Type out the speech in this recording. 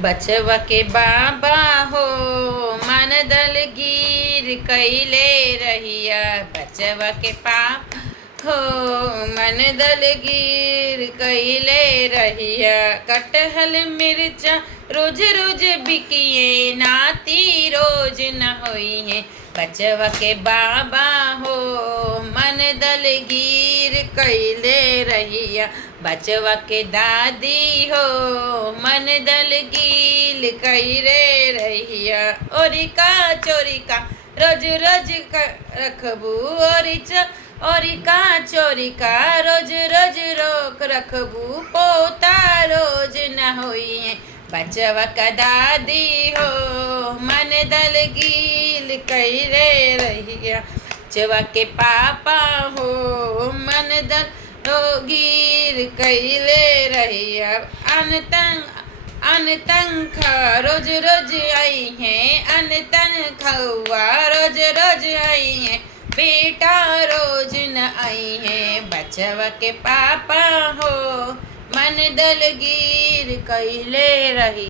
बचवा के बाबा हो मन दलगीर कैले रहिया। बचवा के पापा हो मन दलगीर कैले रहिया। कटहल मिर्चा रोज रोज बिकिए नाती रोज न होई है। बचवा के बाबा हो मन दलगीर कैले रहिया। बचवा के दादी हो मन दलगीर कैले रहिया। ओरिका चोरिका रोज रोज रखबू ओरिका चोरिका रोज रोज रोक रखबू पोता रोज न होई है। बचवा का दादी हो मन दलगीर कैले रहिया। बचवा के पापा हो मन दलगीर कैले रहिया। अनतन खा रोज रोज आई है। अनतन खौआ रोज रोज आई है। बेटा रोज न आई है। बचवा के पापा हो मन दलगीर कैले रही।